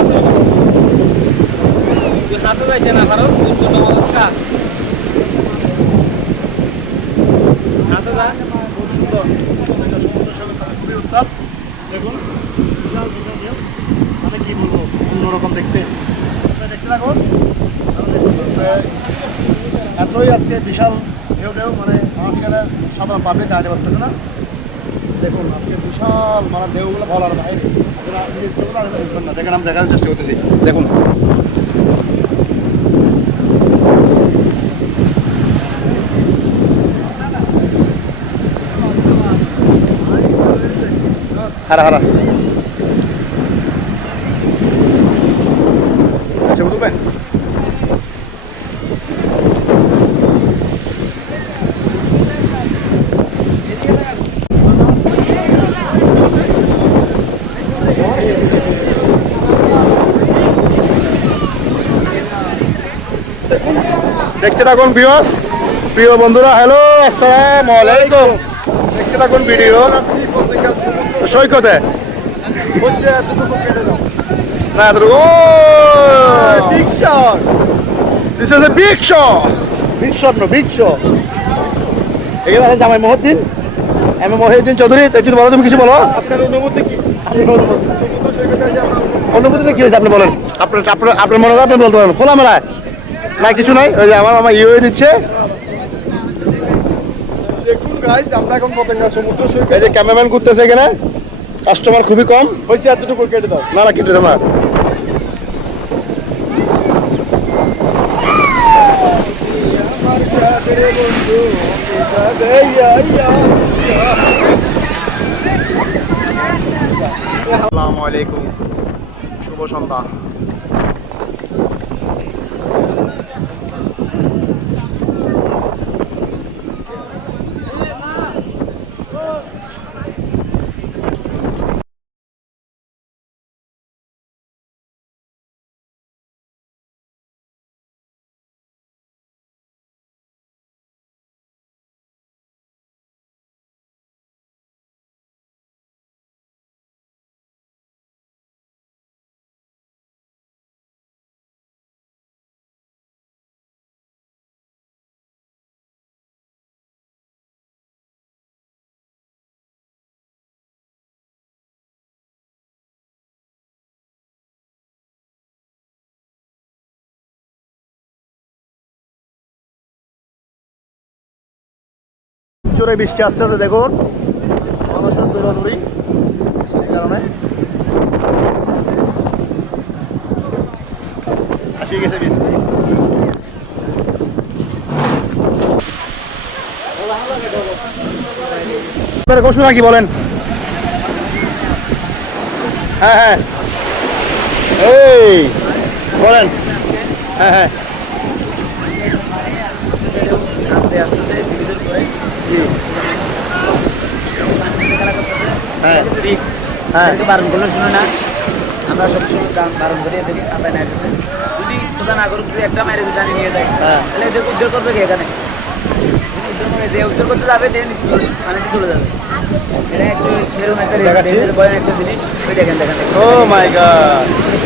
আছে তুই হাসা যাইতে না পারো তোর জন্য আমাদের কাজ হাসা যা খুব সুন্দর পতেঙ্গা সমুদ্র সৈকত খুবই উত্তাল দেখুন মানে কি বলবো অন্যরকম দেখতে দেখতে থাকুন এতই আজকে বিশাল ঢেউ ঢেউ মানে আমার এখানে সাধারণ পাবলিক দাঁড়াতে পারতেছে না দেখুন আজকে বিশাল মানে ঢেউগুলো বলার বাইরে না দেখেন আমি দেখার চেষ্টা করতেছি দেখুন হারা হারা ছবি তুলবেন দেখতে থাকুন ভিউয়ার্স প্রিয় বন্ধুরা হ্যালো আসসালামু আলাইকুম দেখতে থাকুন ভিডিও সৈকতে না ও big shot this is a big shot no big shot এখানে আছে জামাই মহিউদ্দিন মহিউদ্দিন চৌধুরী তেজুল বলো তুমি কিছু বলো আপনার অনুভূতি কি অনুভূতিটা কি হয়েছে আপনি বলেন আপনার মনে হয় আপনি বলতে পারেন খোলামেলায় না কিছু নাই ওই যে আমার মামা হয়ে দিচ্ছে দেখুন গাইস আমরা এখন পতেঙ্গা সমুদ্র সৈকত এই যে ক্যামেরাম্যান ঘুরতেছে এখানে কাস্টমার খুবই কম হইছে এতটুকু কেটে দাও না কেটে দেবো না আসসালামু আলাইকুম শুভ সন্ধ্যা জোরে বৃষ্টি আসতেছে দেখুন মানুষের দৌড়াদৌড়ি বৃষ্টির কারণে আসিয়ে গেছে বৃষ্টি ঘোষণা কি বলেন হ্যাঁ হ্যাঁ এই বলেন হ্যাঁ হ্যাঁ আস্তে আস্তে সিভিলের করে হ্যাঁ রিক্স হ্যাঁ বারণ করলে শুনে না আমরা সবসময় বারণ করে এদের কাঁচায় না যদি প্রধান নাগরিক যদি একটা মায়ের জানি নিয়ে যায় তাহলে এদের উদ্ধার করবে কি এখানে যে উদ্ধার করতে যাবে সে নিশ্চয় পানিতে চলে যাবে এটা একটু সেরকম একটা বয়ান একটা জিনিস ওই দেখেন ও মাই গড